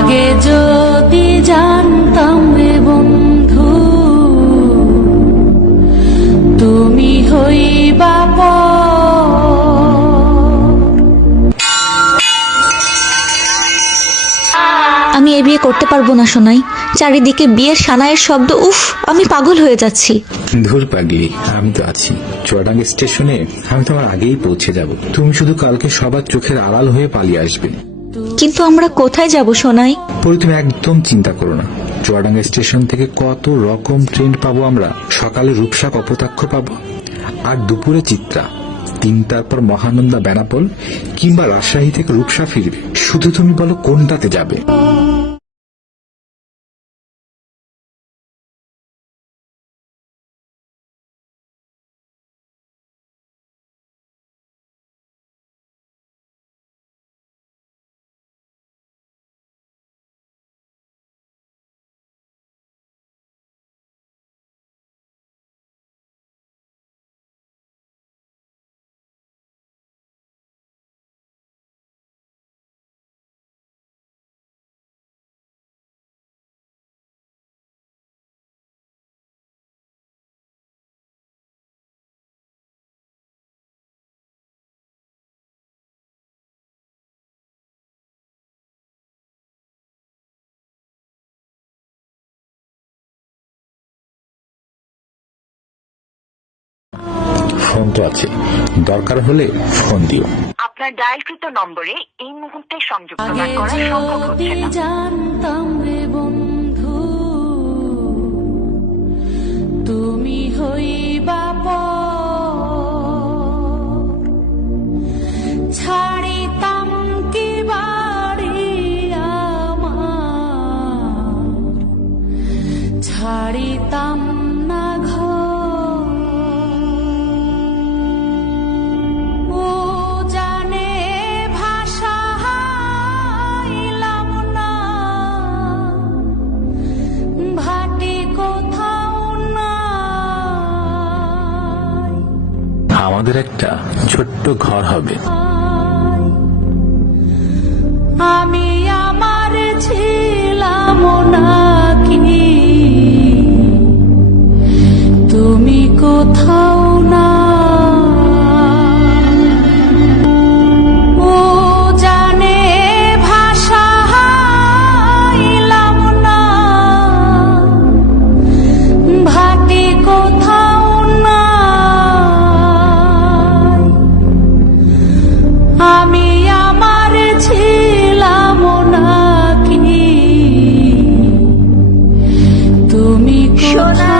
আগে যদি জানতাম রে বন্ধু তুমি হইবা আমি এ বিয়ে করতে পারবো না সোনাই। চারিদিকে বিয়ের সানাইয়ের শব্দ, উফ, আমি পাগল হয়ে যাচ্ছি। ধুর পাগলি, আমি তো আছি। চুয়াডাঙ্গা স্টেশনে আমি তোমার আগেই পৌঁছে যাব। তুমি শুধু কালকে সবার চোখের আড়াল হয়ে পালিয়ে আসবে। কিন্তু আমরা কোথায় যাব সোনাই? পরে তুমি একদম চিন্তা করো না। চুয়াডাঙ্গা স্টেশন থেকে কত রকম ট্রেন পাবো আমরা। সকালে রূপসা কপোতাক্ষ পাবো, আর দুপুরে চিত্রা, তিনটার পর মহানন্দা বেনাপোল, কিংবা রাজশাহী থেকে রূপসা ফিরবে। শুধু তুমি বলো কোনটাতে যাবে। ফোন তো আছে, দরকার হলে ফোন দিও। আপনার ডায়ালকৃত নম্বরে এই মুহূর্তে সংযোগ প্রদান করা সম্ভব হচ্ছে না। জানতাম রে বন্ধু তুমি হইবা ছাড়িতাম কি বাড়ি আমার, ছাড়িতাম না ঘর। আমাদের একটা ছোট্ট ঘর হবে। আমি আমার ছিলাম নাকি তুমি কোথাও না। ও জানে ভাষা হাইলাম না, ভাটি কোথাও না। আমি আমার ছিলাম নাকি তুমি কোথাও